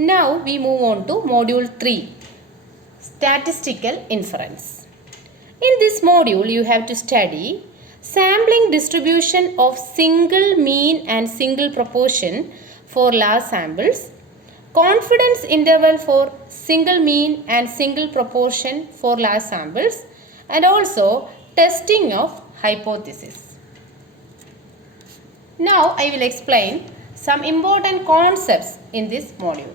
Now we move on to module 3, statistical inference. In this module you have to study sampling distribution of single mean and single proportion for large samples, confidence interval for single mean and single proportion for large samples, and also testing of hypothesis. Now I will explain some important concepts in this module.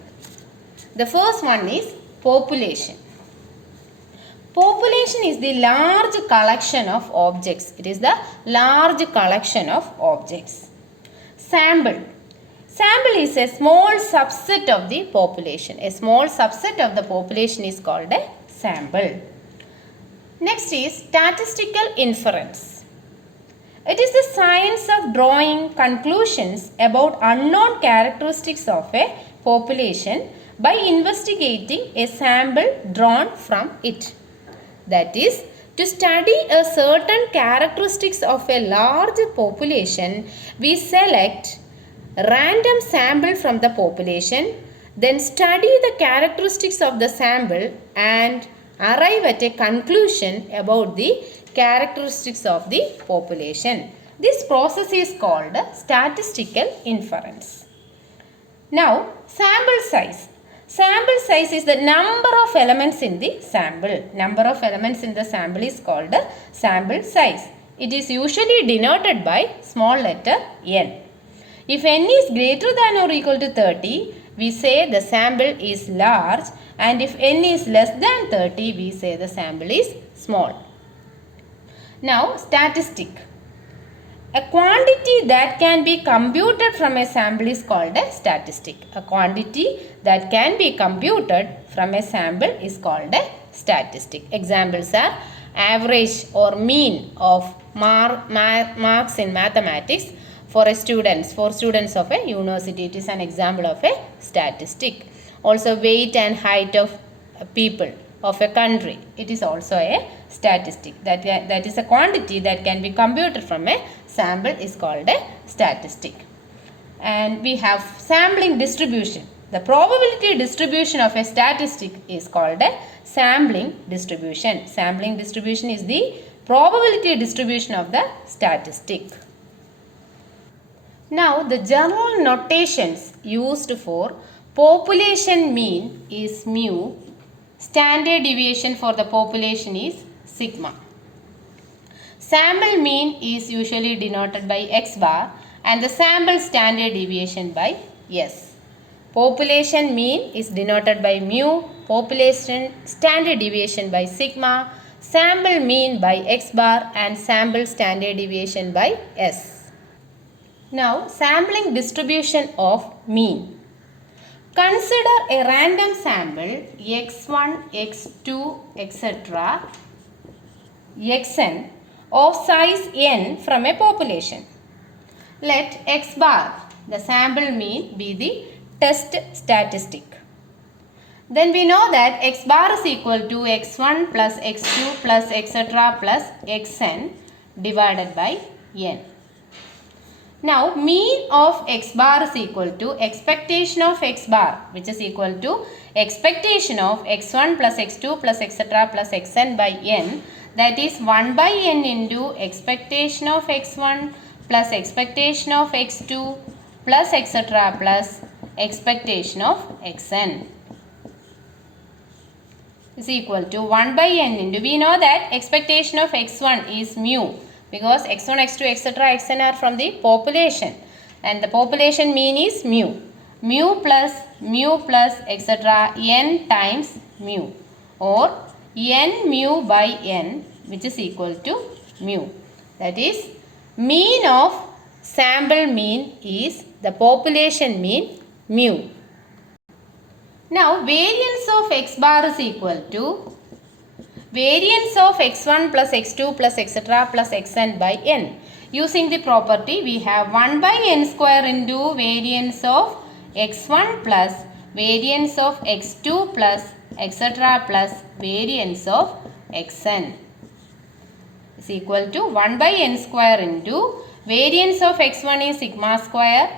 The first one is population. Population is the large collection of objects. It is the large collection of objects. Sample. Sample is a small subset of the population. A small subset of the population is called a sample. Next is statistical inference. It is the science of drawing conclusions about unknown characteristics of a population by investigating a sample drawn from it. That is, to study a certain characteristics of a large population, we select random sample from the population, then study the characteristics of the sample and arrive at a conclusion about the characteristics of the population. This process is called statistical inference. Now, sample size. Sample size is the number of elements in the sample. Number of elements in the sample is called sample size. It is usually denoted by small letter n. If n is greater than or equal to 30, we say the sample is large, and if n is less than 30, we say the sample is small. Now, statistic. A quantity that can be computed from a sample is called a statistic. A quantity that can be computed from a sample is called a statistic. Examples are average or mean of marks in mathematics for students of a university. It is an example of a statistic. Also, weight and height of people of a country. It is also a statistic. That is a quantity that can be computed from a sample is called a statistic. And we have sampling distribution. The probability distribution of a statistic is called a sampling distribution. Sampling distribution is the probability distribution of the statistic. Now, the general notations used for population mean is mu. Standard deviation for the population is sigma. Sample mean is usually denoted by x bar and the sample standard deviation by s. Population mean is denoted by mu, population standard deviation by sigma, sample mean by x bar and sample standard deviation by s. Now, sampling distribution of mean. Consider a random sample x1, x2, etc. xn of size n from a population. Let x bar, the sample mean, be the test statistic. Then we know that x bar is equal to x1 plus x2 plus etc. plus xn divided by n. Now, mean of x bar is equal to expectation of x bar, which is equal to expectation of x1 plus x2 plus etc. plus xn by n. That is 1 by n into expectation of x1 plus expectation of x2 plus etc. plus expectation of xn is equal to 1 by n into, we know that expectation of x1 is mu, because x1, x2, etc., xn are from the population, and the population mean is mu. Mu plus etc. n times mu, or n mu by n, which is equal to mu. That is, mean of sample mean is the population mean mu. Now, variance of x bar is equal to variance of x1 plus x2 plus etc. plus xn by n. Using the property, we have 1 by n square into variance of x1 plus variance of x2 plus etc. plus variance of xn is equal to 1 by n square into variance of x1 is sigma square,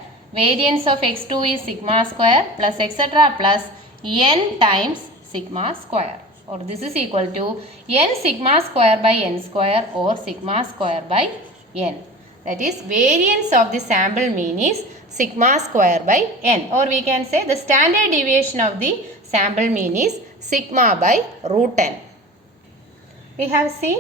variance of x2 is sigma square plus etc. plus n times sigma square, or this is equal to n sigma square by n square or sigma square by n. That is, variance of the sample mean is sigma square by n, or we can say the standard deviation of the sample mean is sigma by root n. We have seen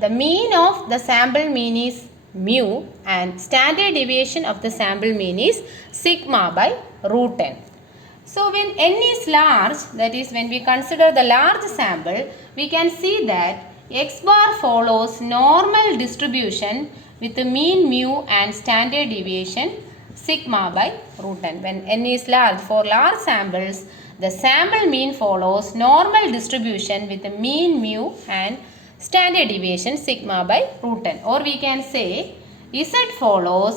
the mean of the sample mean is mu and standard deviation of the sample mean is sigma by root n. So when n is large, that is when we consider the large sample, we can see that x bar follows normal distribution with the mean mu and standard deviation sigma by root n. When n is large, for large samples, the sample mean follows normal distribution with the mean mu and standard deviation sigma by root n, or we can say Z follows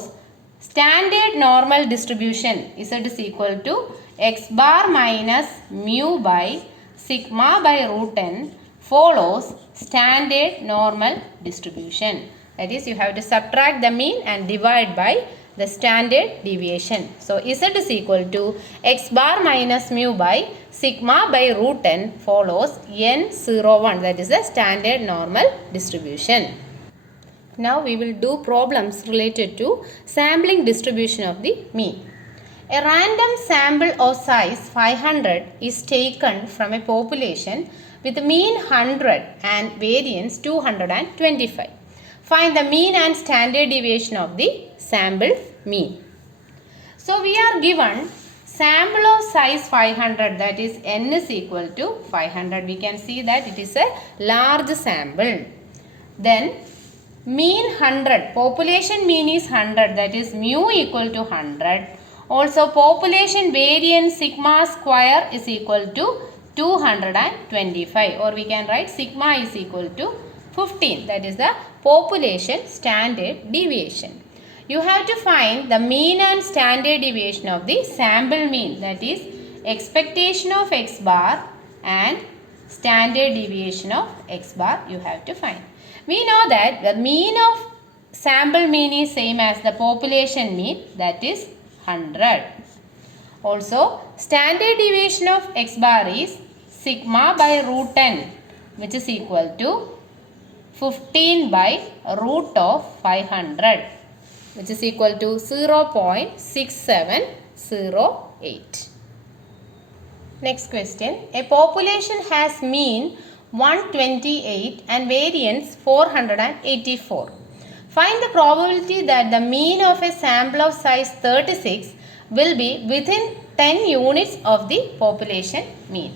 standard normal distribution. Z is equal to x bar minus mu by sigma by root n follows standard normal distribution. That is, you have to subtract the mean and divide by the standard deviation. So Z is equal to x bar minus mu by sigma by root n follows n01, that is the standard normal distribution. Now we will do problems related to sampling distribution of the mean. A random sample of size 500 is taken from a population with mean 100 and variance 225. Find the mean and standard deviation of the sample mean. So we are given sample of size 500, that is n is equal to 500. We can see that it is a large sample. Then mean 100, population mean is 100, that is mu equal to 100. Also population variance sigma square is equal to 225, or we can write sigma is equal to 15, that is the population standard deviation. You have to find the mean and standard deviation of the sample mean, that is expectation of x bar and standard deviation of x bar you have to find. We know that the mean of sample mean is same as the population mean, that is 100. Also standard deviation of x bar is sigma by root n, which is equal to 15 by root of 500, which is equal to 0.6708. Next question. A population has mean 128 and variance 484. Find the probability that the mean of a sample of size 36 will be within 10 units of the population mean.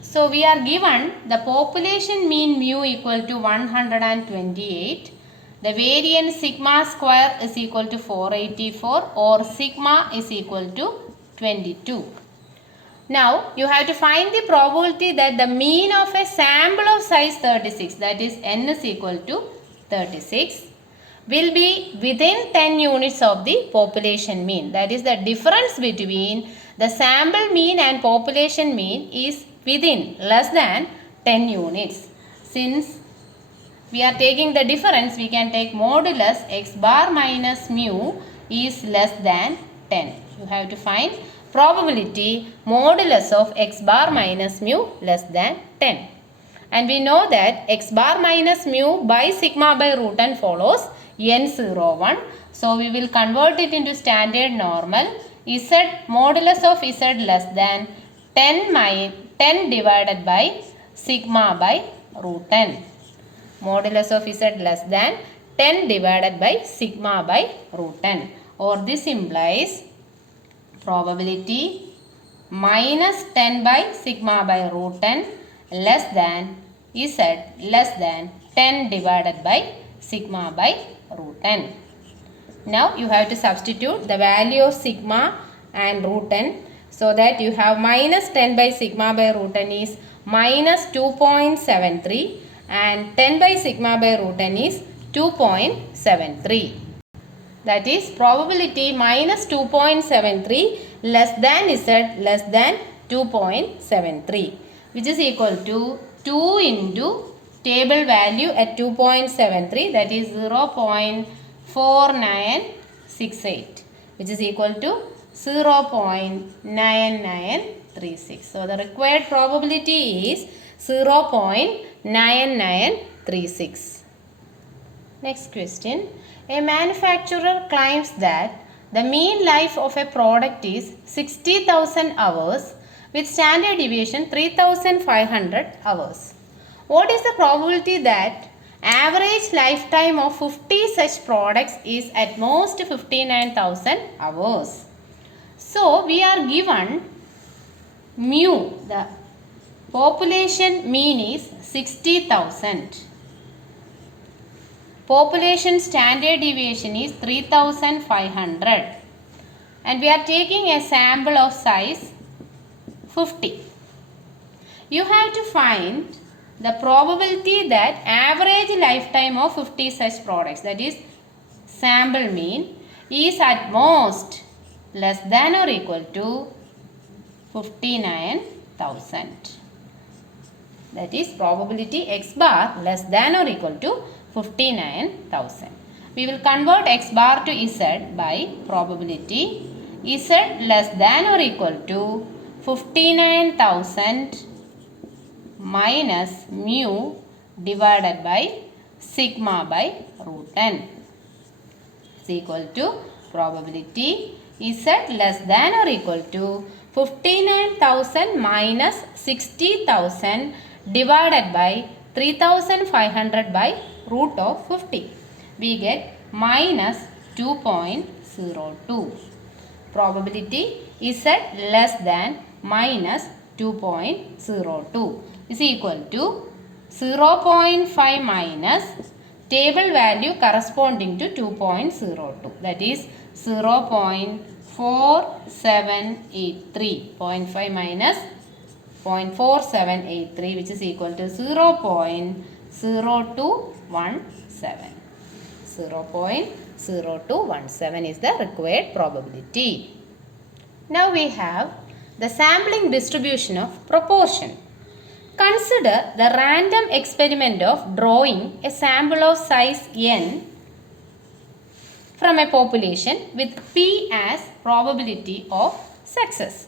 So we are given the population mean mu equal to 128. The variance sigma square is equal to 484, or sigma is equal to 22. Now you have to find the probability that the mean of a sample of size 36, that is n is equal to 36, will be within 10 units of the population mean. That is, the difference between the sample mean and population mean is within less than 10 units. Since we are taking the difference, we can take modulus x bar minus mu is less than 10. You have to find probability modulus of x bar minus mu less than 10. And we know that x bar minus mu by sigma by root n follows n01. So we will convert it into standard normal. Z modulus of z less than 10 divided by sigma by root n. Modulus of z less than 10 divided by sigma by root n. Or this implies probability minus 10 by sigma by root n less than z less than 10 divided by sigma by root n. Now you have to substitute the value of sigma and root n, so that you have minus 10 by sigma by root n is minus 2.73 and 10 by sigma by root n is 2.73. That is, probability minus 2.73 less than z less than 2.73, which is equal to 2 into table value at 2.73, that is 0.4968, which is equal to 0.9936. So the required probability is 0.9936. Next question. A manufacturer claims that the mean life of a product is 60,000 hours with standard deviation 3,500 hours. What is the probability that average lifetime of 50 such products is at most 59,000 hours? So we are given mu, the population mean is 60,000. Population standard deviation is 3,500 and we are taking a sample of size 50. You have to find the probability that average lifetime of 50 such products, that is sample mean, is at most less than or equal to 59,000. That is probability x bar less than or equal to 59,000. We will convert x bar to z by probability z less than or equal to 59,000 minus mu divided by sigma by root n is equal to probability z less than or equal to 59,000 minus 60,000 divided by 3,500 by root of 50. We get minus 2.02. Probability z less than minus 2.02 is equal to 0.5 minus table value corresponding to 2.02, that is 0.4783. 0.5 minus 0.4783, which is equal to 0.0217. 0.0217 is the required probability. Now we have the sampling distribution of proportion. Consider the random experiment of drawing a sample of size n from a population with P as probability of success.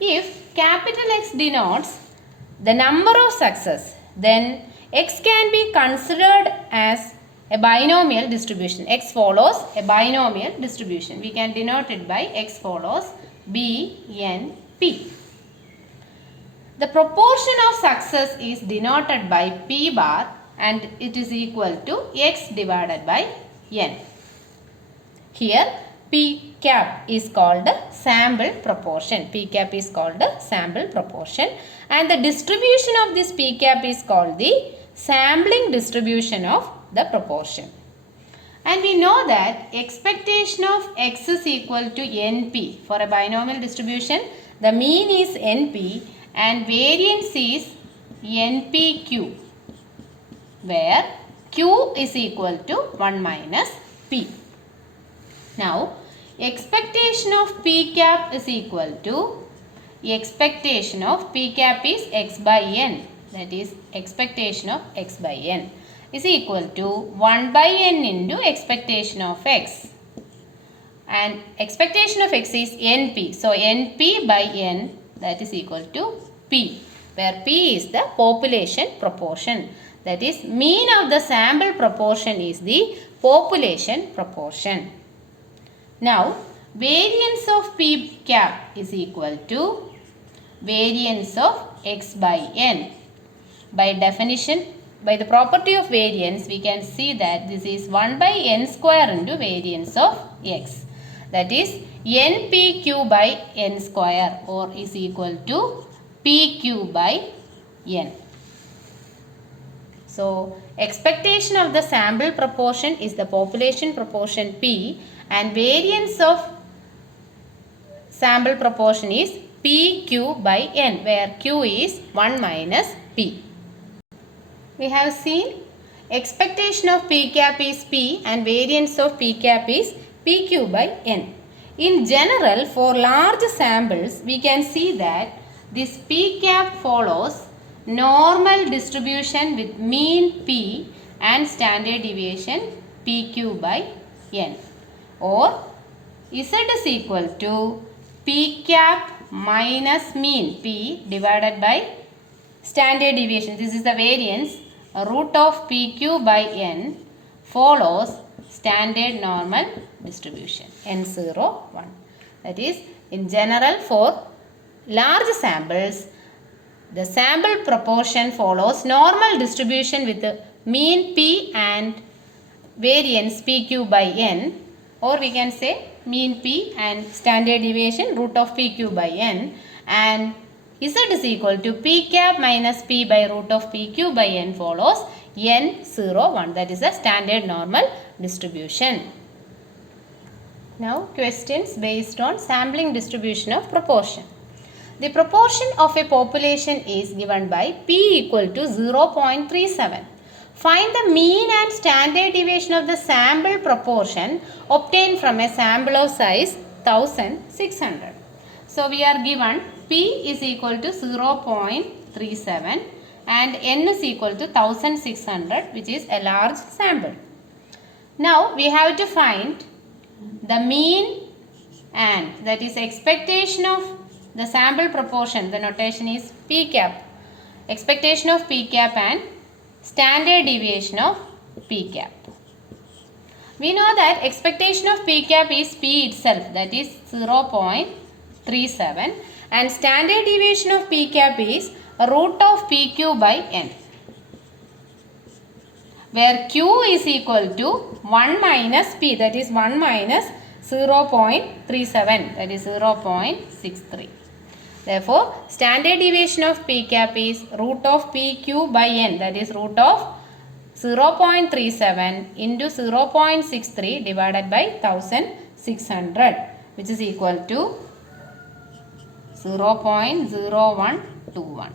If capital X denotes the number of success, then X can be considered as a binomial distribution. X follows a binomial distribution. We can denote it by X follows BNP. The proportion of success is denoted by P bar and it is equal to X divided by N. Here P cap is called sample proportion. P cap is called sample proportion and the distribution of this P cap is called the sampling distribution of the proportion. And we know that expectation of X is equal to NP. For a binomial distribution, the mean is NP and variance is NPQ, where Q is equal to 1 minus P. Now, expectation of P cap is equal to expectation of P cap is X by N, that is expectation of X by N is equal to 1 by N into expectation of X, and expectation of X is NP. So, NP by N, that is equal to P, where P is the population proportion, that is mean of the sample proportion is the population proportion. Now, variance of P cap is equal to variance of X by N. By definition, by the property of variance, we can see that this is 1 by N square into variance of X. That is NPQ by N square, or is equal to PQ by N. So, expectation of the sample proportion is the population proportion P and variance of sample proportion is PQ by N, where Q is 1 minus P. We have seen expectation of P cap is P and variance of P cap is PQ by N. In general, for large samples, we can see that this P cap follows normal distribution with mean P and standard deviation PQ by N, or Z is equal to P cap minus mean P divided by standard deviation. This is the variance. Root of PQ by N follows standard normal distribution N0, 1. That is, in general, for large samples, the sample proportion follows normal distribution with the mean P and variance PQ by N, or we can say mean P and standard deviation root of PQ by N, and Z is equal to P cap minus P by root of PQ by N follows N0, 1. That is the standard normal distribution. Now questions based on sampling distribution of proportion. The proportion of a population is given by P equal to 0.37. Find the mean and standard deviation of the sample proportion obtained from a sample of size 1600. So we are given P is equal to 0.37 and N is equal to 1600, which is a large sample. Now we have to find the mean and, that is, expectation of the sample proportion. The notation is P cap. Expectation of P cap and standard deviation of P cap. We know that expectation of P cap is P itself, that is 0.37, and standard deviation of P cap is root of PQ by N, where Q is equal to 1 minus P, that is 1 minus 0.37, that is 0.63. Therefore, standard deviation of P cap is root of PQ by N, that is root of 0.37 into 0.63 divided by 1600, which is equal to 0.0121.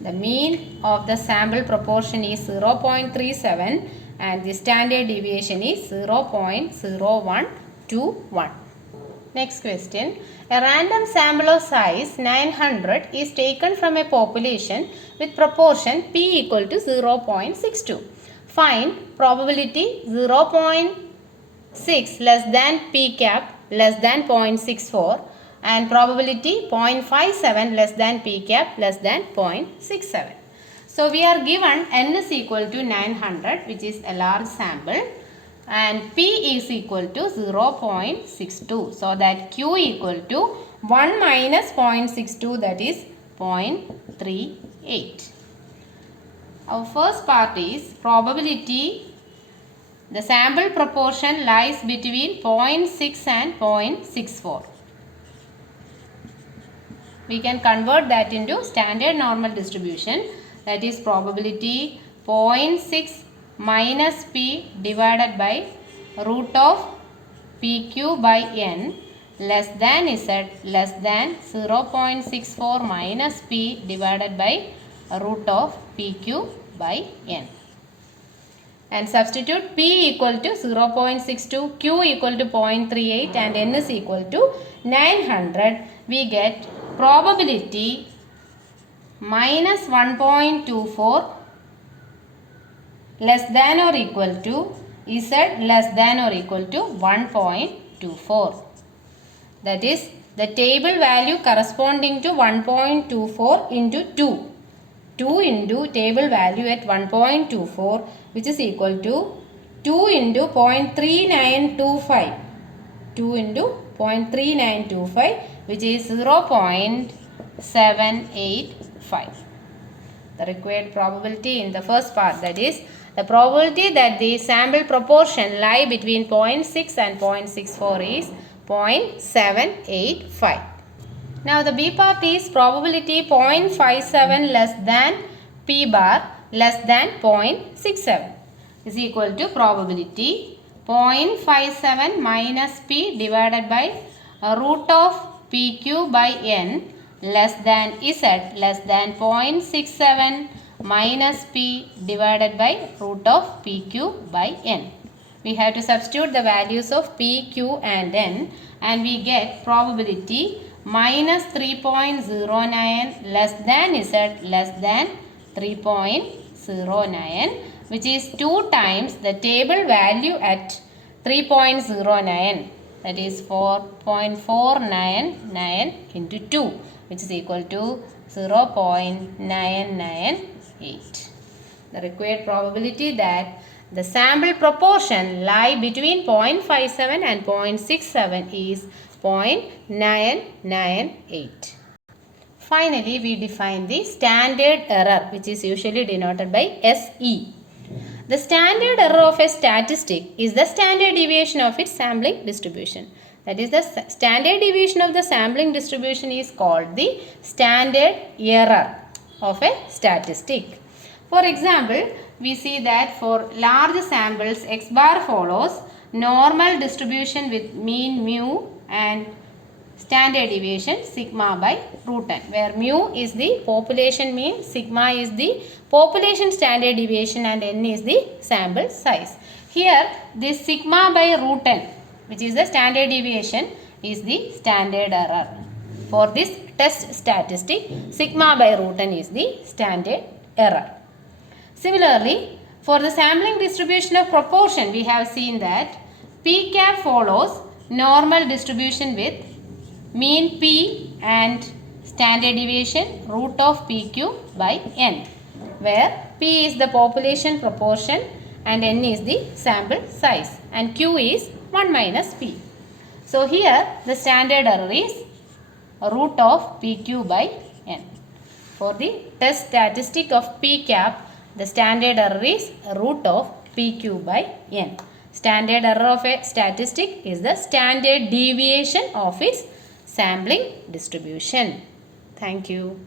The mean of the sample proportion is 0.37 and the standard deviation is 0.0121. Next question. A random sample of size 900 is taken from a population with proportion P equal to 0.62. Find probability 0.6 less than P cap less than 0.64 and probability 0.57 less than P cap less than 0.67. So we are given N is equal to 900, which is a large sample, and P is equal to 0.62. So that Q equal to 1 minus 0.62, that is 0.38. Our first part is probability. The sample proportion lies between 0.6 and 0.64. We can convert that into standard normal distribution, that is probability 0.6 minus P divided by root of PQ by N less than Z less than 0.64 minus P divided by root of PQ by N. And substitute P equal to 0.62, Q equal to 0.38 and N is equal to 900. We get probability minus 1.24 less than or equal to Z less than or equal to 1.24. That is the table value corresponding to 1.24 into 2. 2 into table value at 1.24, which is equal to 2 into 0.3925. 2 into 0.3925, which is 0.785. The required probability in the first part, that is the probability that the sample proportion lie between 0.6 and 0.64 is 0.785. Now the B part is probability 0.57 less than P bar less than 0.67 is equal to probability 0.57 minus P divided by root of PQ by N less than Z less than 0.67 minus P divided by root of PQ by N. We have to substitute the values of P, Q and N and we get probability minus 3.09 less than Z less than 3.09, which is 2 times the table value at 3.09. that is 4.499 into 2, which is equal to 0.998. The required probability that the sample proportion lie between 0.57 and 0.67 is 0.998. Finally, we define the standard error, which is usually denoted by SE. The standard error of a statistic is the standard deviation of its sampling distribution. That is, the standard deviation of the sampling distribution is called the standard error of a statistic. For example, we see that for large samples, X bar follows normal distribution with mean mu and standard deviation sigma by root n, where mu is the population mean, sigma is the population standard deviation and n is the sample size. Here this sigma by root n, which is the standard deviation, is the standard error. For this test statistic, sigma by root n is the standard error. Similarly, for the sampling distribution of proportion, we have seen that P cap follows normal distribution with mean P and standard deviation root of PQ by N, where P is the population proportion and N is the sample size and Q is 1 minus P. So here the standard error is root of PQ by N. For the test statistic of P cap, the standard error is root of PQ by N. Standard error of a statistic is the standard deviation of its sampling distribution. Thank you.